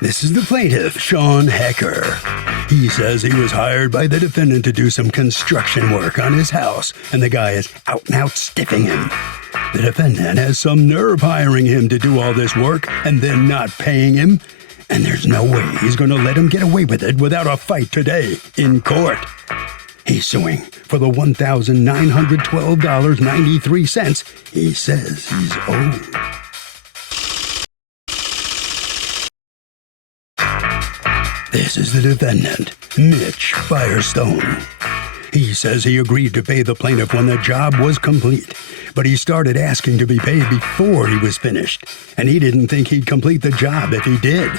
This is the plaintiff, Sean Hecker. He says he was hired by the defendant to do some construction work on his house, and the guy is out and out stiffing him. The defendant has some nerve hiring him to do all this work and then not paying him, and there's no way he's going to let him get away with it without a fight today in court. He's suing for the $1,912.93 he says he's owed. This is the defendant, Mitch Firestone. He says he agreed to pay the plaintiff when the job was complete, but he started asking to be paid before he was finished, and he didn't think he'd complete the job if he did.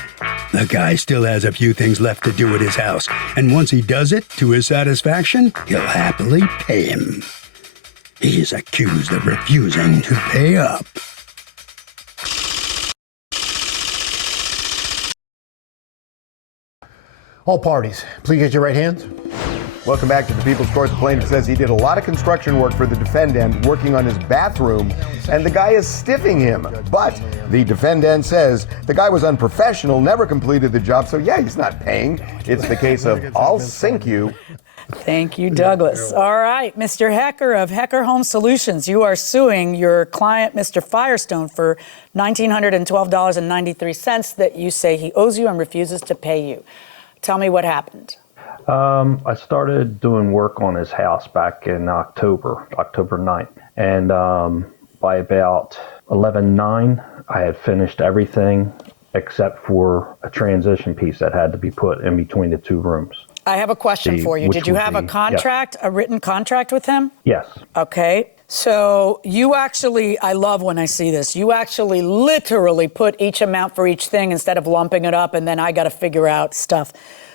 The guy still has a few things left to do at his house, and once he does it to his satisfaction, he'll happily pay him. He's accused of refusing to pay up. All parties, please get your right hands. Welcome back to the People's Court. The plaintiff says he did a lot of construction work for the defendant, working on his bathroom, and the guy is stiffing him. But the defendant says the guy was unprofessional, never completed the job, so yeah, he's not paying. It's the case of I'll sink you. Thank you, Douglas. All right, Mr. Hecker of Hecker Home Solutions, you are suing your client, Mr. Firestone, for $1,912.93 that you say he owes you and refuses to pay you. Tell me what happened. I started doing work on his house back in October 9th. And by about 11/9, I had finished everything except for a transition piece that had to be put in between the two rooms. I have a question for you. Did you have a contract, a written contract with him? Yes. Okay. So you actually, I love when I see this, you actually literally put each amount for each thing instead of lumping it up and then I got to figure out stuff.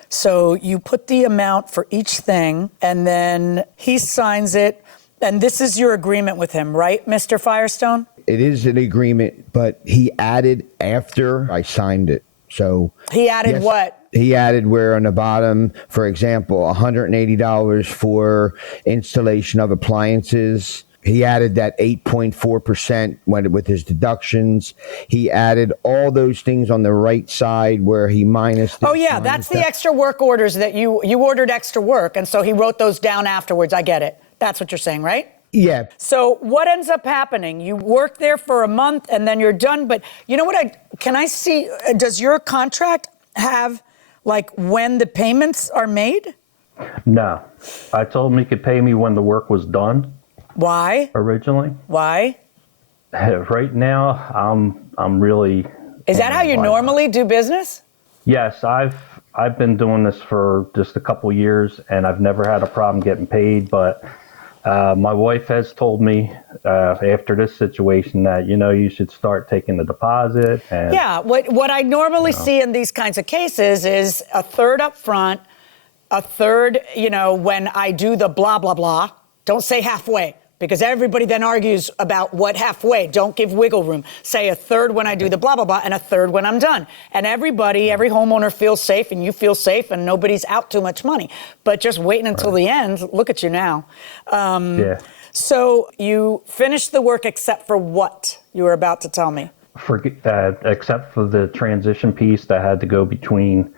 So you put the amount for each thing and then he signs it. And this is your agreement with him, right, Mr. Firestone? It is an agreement, but he added after I signed it. So he added yes, what? He added where on the bottom, for example, $180 for installation of appliances. He added that 8.4% with his deductions. He added all those things on the right side where he minus. Oh, yeah, that's the extra work orders that you ordered extra work. And so he wrote those down afterwards. I get it. That's what you're saying, right? Yeah. So what ends up happening? You work there for a month and then you're done. But you know what? Can I see, does your contract have like when the payments are made? No. I told him he could pay me when the work was done. Why? Originally. Why? Right now, I'm really. Is that how you normally do business? Yes, I've been doing this for just a couple years, and I've never had a problem getting paid. But my wife has told me after this situation that you should start taking the deposit. And, yeah, what I normally see in these kinds of cases is a third up front, a third, when I do the blah blah blah. Don't say halfway. Because everybody then argues about what halfway. Don't give wiggle room. Say a third when I do the blah, blah, blah, and a third when I'm done. And every homeowner feels safe, and you feel safe, and nobody's out too much money. But just waiting until the end, look at you now. Yeah. So you finished the work except for what you were about to tell me? Except for the transition piece that had to go between,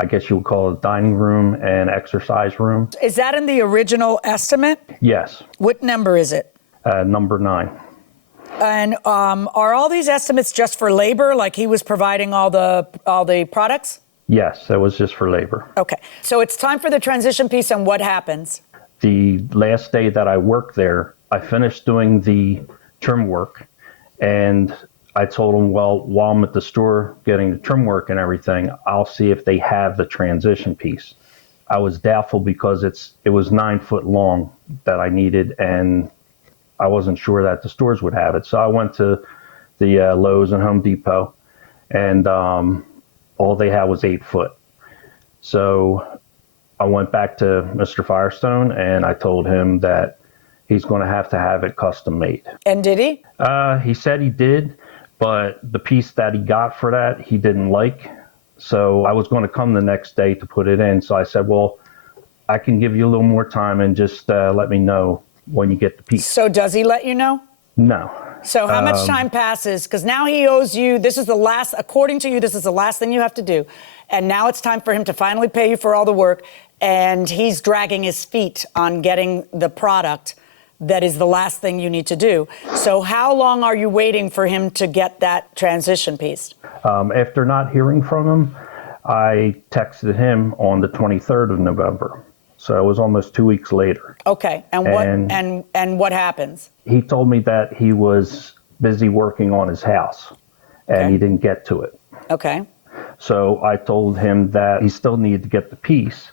I guess you would call it dining room and exercise room. Is that in the original estimate? Yes. What number is it? Number 9. And are all these estimates just for labor, like he was providing all the products? Yes, that was just for labor. Okay. So it's time for the transition piece, and what happens? The last day that I worked there, I finished doing the trim work, and I told them, well, while I'm at the store getting the trim work and everything, I'll see if they have the transition piece. I was doubtful because it was 9 foot long that I needed, and I wasn't sure that the stores would have it. So I went to the Lowe's and Home Depot, and all they had was 8 foot. So I went back to Mr. Firestone, and I told him that he's going to have it custom made. And did he? He said he did. But the piece that he got for that, he didn't like. So I was going to come the next day to put it in. So I said, well, I can give you a little more time and just let me know when you get the piece. So does he let you know? No. So how much time passes? Because now he owes you, this is the last, according to you, this is the last thing you have to do. And now it's time for him to finally pay you for all the work. And he's dragging his feet on getting the product that is the last thing you need to do. So how long are you waiting for him to get that transition piece? After not hearing from him, I texted him on the 23rd of November. So it was almost 2 weeks later. Okay, and what happens? He told me that he was busy working on his house and he didn't get to it. Okay. So I told him that he still needed to get the piece.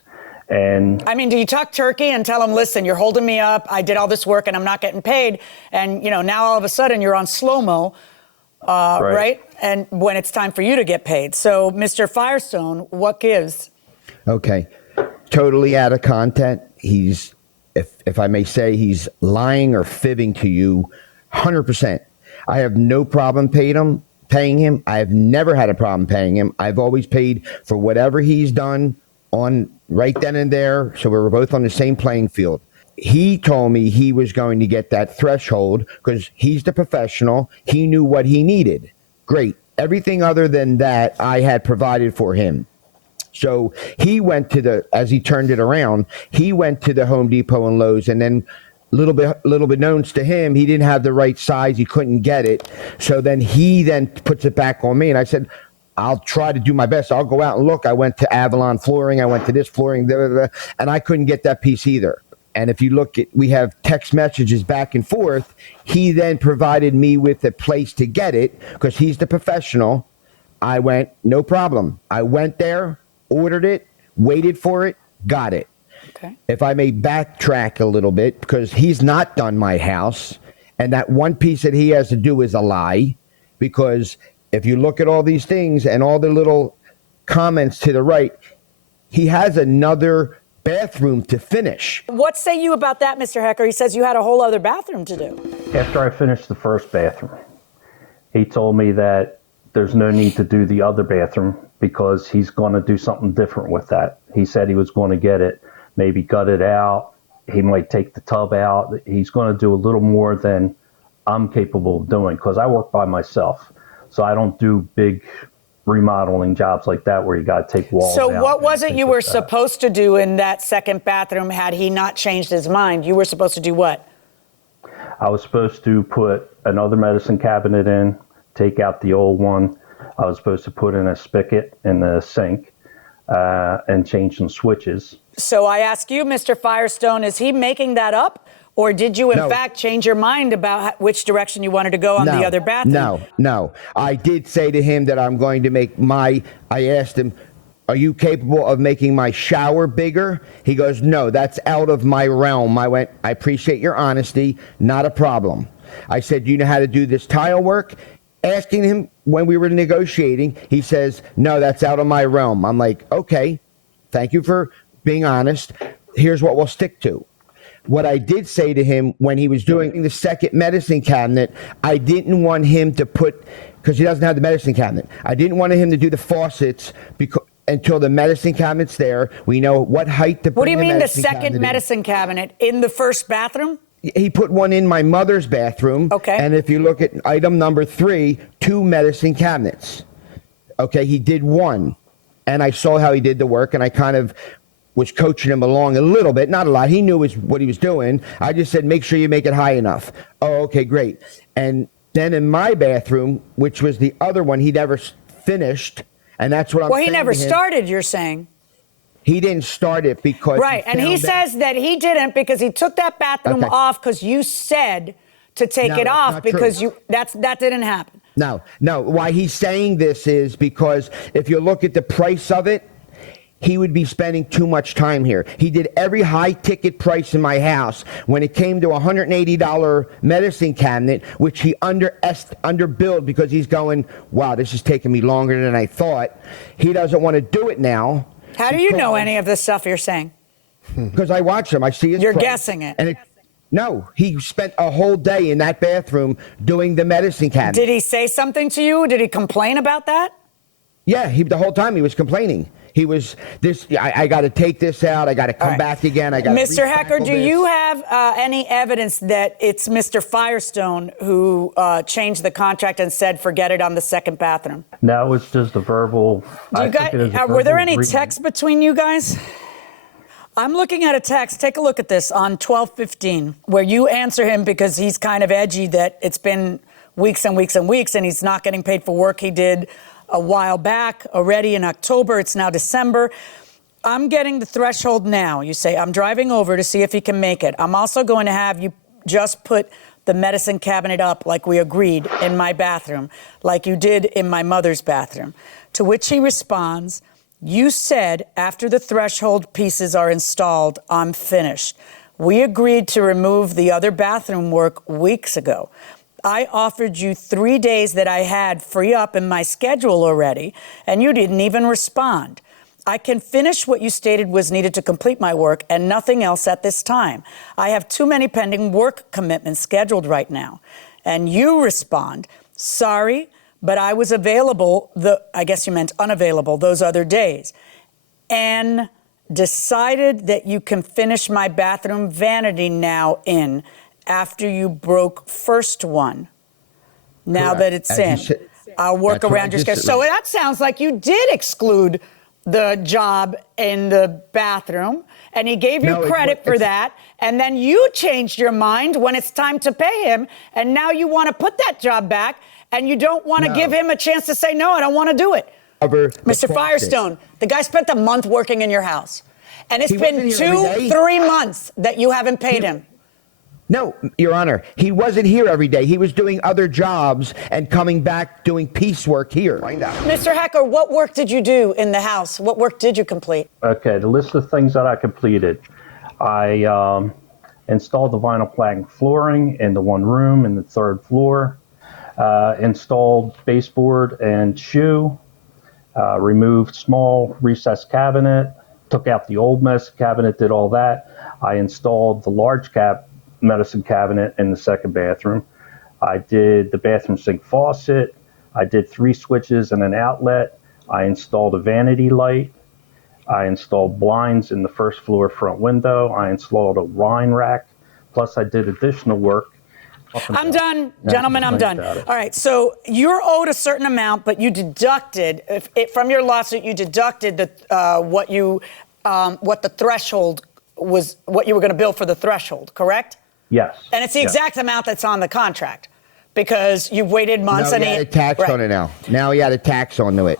And I mean, do you talk turkey and tell him, listen, you're holding me up, I did all this work and I'm not getting paid, and now all of a sudden you're on slow-mo, right? And when it's time for you to get paid. So, Mr. Firestone, what gives? Okay. Totally out of content. He's, if I may say, he's lying or fibbing to you 100%. I have no problem paying him. I've never had a problem paying him. I've always paid for whatever he's done on right then and there. So we were both on the same playing field. He told me he was going to get that threshold because he's the professional. He knew what he needed. Great. Everything other than that, I had provided for him. So he went to as he turned it around, he went to the Home Depot and Lowe's, and then little bit known to him, he didn't have the right size. He couldn't get it. So then he puts it back on me. And I said, I'll try to do my best. I'll go out and look. I went to Avalon Flooring. I went to this flooring, and I couldn't get that piece either. And if you look at, we have text messages back and forth. He then provided me with a place to get it because he's the professional. I went, no problem. I went there, ordered it, waited for it, got it. Okay. If I may backtrack a little bit, because he's not done my house, and that one piece that he has to do is a lie, because if you look at all these things and all the little comments to the right, he has another bathroom to finish. What say you about that, Mr. Hecker? He says you had a whole other bathroom to do. after I finished the first bathroom, he told me that there's no need to do the other bathroom because he's going to do something different with that. He said he was going to get it, maybe gut it out. He might take the tub out. He's going to do a little more than I'm capable of doing because I work by myself. So I don't do big remodeling jobs like that where you got to take walls out. So what was it you were supposed to do in that second bathroom had he not changed his mind? You were supposed to do what? I was supposed to put another medicine cabinet in, take out the old one. I was supposed to put in a spigot in the sink and change some switches. So I ask you, Mr. Firestone, is he making that up? Or did you, in fact, change your mind about which direction you wanted to go on the other bathroom? No. I did say to him that I'm going to make I asked him, are you capable of making my shower bigger? He goes, no, that's out of my realm. I went, I appreciate your honesty. Not a problem. I said, do you know how to do this tile work? Asking him when we were negotiating, he says, no, that's out of my realm. I'm like, okay, thank you for being honest. Here's what we'll stick to. What I did say to him when he was doing the second medicine cabinet, I didn't want him to because he doesn't have the medicine cabinet. I didn't want him to do the faucets until the medicine cabinet's there. We know what height to put. What do you mean the second medicine cabinet in the first bathroom? He put one in my mother's bathroom. Okay. And if you look at item number 3, 2 medicine cabinets. Okay, he did one. And I saw how he did the work, and I kind of was coaching him along a little bit, not a lot. He knew what he was doing. I just said, make sure you make it high enough. Oh, okay, great. And then in my bathroom, which was the other one, he never finished. And that's what I'm saying. Well, he never started, you're saying. He didn't start it because right, and he says that he didn't because he took that bathroom off because you said to take it off because that didn't happen. No. Why he's saying this is because if you look at the price of it, he would be spending too much time here. He did every high ticket price in my house. When it came to $180 medicine cabinet, which he underbilled because he's going, wow, this is taking me longer than I thought. He doesn't want to do it now. How do you know any of this stuff you're saying? Because I watch him. I see his You're price. guessing it. No, he spent a whole day in that bathroom doing the medicine cabinet. Did he say something to you? Did he complain about that? Yeah, the whole time he was complaining. He was this. I got to take this out. I got to come back again. I got. Mr. Hecker, do you have any evidence that it's Mr. Firestone who changed the contract and said, "Forget it" on the second bathroom? No, it's just a verbal. Were there any texts between you guys? I'm looking at a text. Take a look at this on 12/15, where you answer him because he's kind of edgy that it's been weeks and weeks and weeks, and he's not getting paid for work he did a while back already in October. It's now December. I'm getting the threshold now. You say, I'm driving over to see if he can make it. I'm also going to have you just put the medicine cabinet up like we agreed in my bathroom, like you did in my mother's bathroom. To which he responds, you said after the threshold pieces are installed, I'm finished. We agreed to remove the other bathroom work weeks ago. I offered you 3 days that I had free up in my schedule already, and you didn't even respond. I can finish what you stated was needed to complete my work and nothing else at this time. I have too many pending work commitments scheduled right now. And you respond, sorry, but I was available, I guess you meant unavailable, those other days. And decided that you can finish my bathroom vanity now in after you broke first one. Now that it's in, I'll work around your schedule. So that sounds like you did exclude the job in the bathroom, and he gave you credit for that, and then you changed your mind when it's time to pay him, and now you want to put that job back, and you don't want to give him a chance to say, no, I don't want to do it. Mr. Firestone, the guy spent a month working in your house, and it's been 2-3 months that you haven't paid him. No, Your Honor, he wasn't here every day. He was doing other jobs and coming back doing piecework here. Find out. Mr. Hecker, what work did you do in the house? What work did you complete? Okay, the list of things that I completed. I installed the vinyl plank flooring in the one room in the third floor, installed baseboard and shoe, removed small recessed cabinet, took out the old medicine cabinet, did all that. I installed the large medicine cabinet in the second bathroom. I did the bathroom sink faucet. I did 3 switches and an outlet. I installed a vanity light. I installed blinds in the first floor front window. I installed a wine rack. Plus I did additional work. I'm done, gentlemen, I'm done. All right, so you're owed a certain amount, but you deducted, from your lawsuit, you deducted what the threshold was, what you were going to bill for the threshold, correct? Yes. And it's the exact amount that's on the contract because you've waited months and he had a tax on it now. Now he had a tax onto it.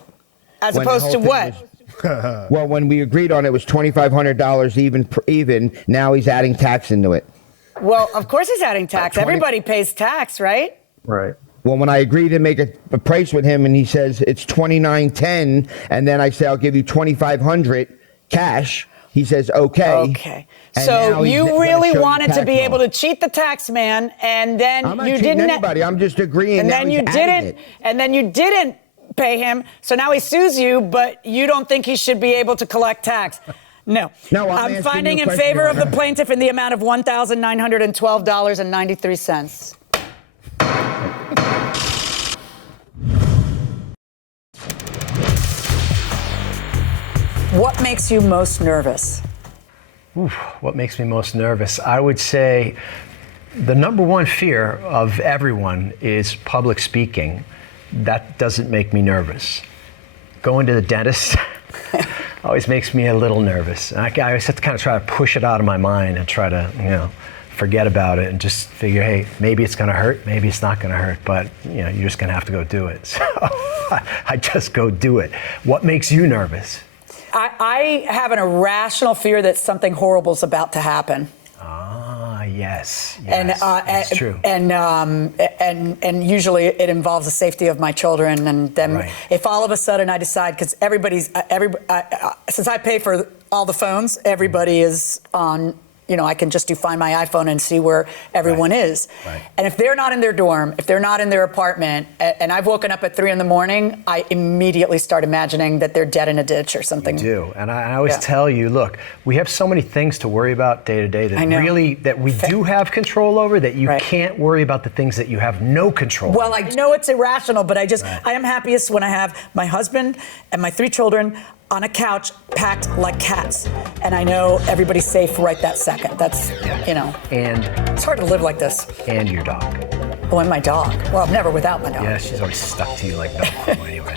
As opposed to what? Well, when we agreed on it was $2,500 even. Now he's adding tax into it. Well, of course he's adding tax. Everybody pays tax, right? Right. Well, when I agreed to make a price with him and he says it's $2,910, and then I say I'll give you $2,500 cash, he says okay. Okay. So you really wanted to be able to cheat the tax man, and then I'm not you cheating didn't. Anybody. I'm just agreeing. And then you didn't. And then you didn't pay him. So now he sues you, but you don't think he should be able to collect tax. No. No, I'm finding in favor of the plaintiff in the amount of $1,912.93. What makes you most nervous? What makes me most nervous? I would say the number one fear of everyone is public speaking. That doesn't make me nervous. Going to the dentist always makes me a little nervous. I always have to kind of try to push it out of my mind and try to, forget about it and just figure, hey, maybe it's going to hurt, maybe it's not going to hurt, but you're just going to have to go do it. So I just go do it. What makes you nervous? I have an irrational fear that something horrible is about to happen. Yes, that's true. And usually it involves the safety of my children, and then Right. if all of a sudden I decide, because since I pay for all the phones, everybody is on. I can just find my iPhone and see where everyone is. Right. And if they're not in their dorm, if they're not in their apartment, and I've woken up at 3 a.m, I immediately start imagining that they're dead in a ditch or something. You do. And I always tell you, look, we have so many things to worry about day to day that we do have control over, that you can't worry about the things that you have no control over. Well, I know it's irrational, but I am happiest when I have my husband and my 3 children. on a couch packed like cats. And I know everybody's safe right that second. That's, you know, And it's hard to live like this. and your dog. Oh, and my dog. Well, I'm never without my dog. Yeah, she's always stuck to you like Velcro anyway.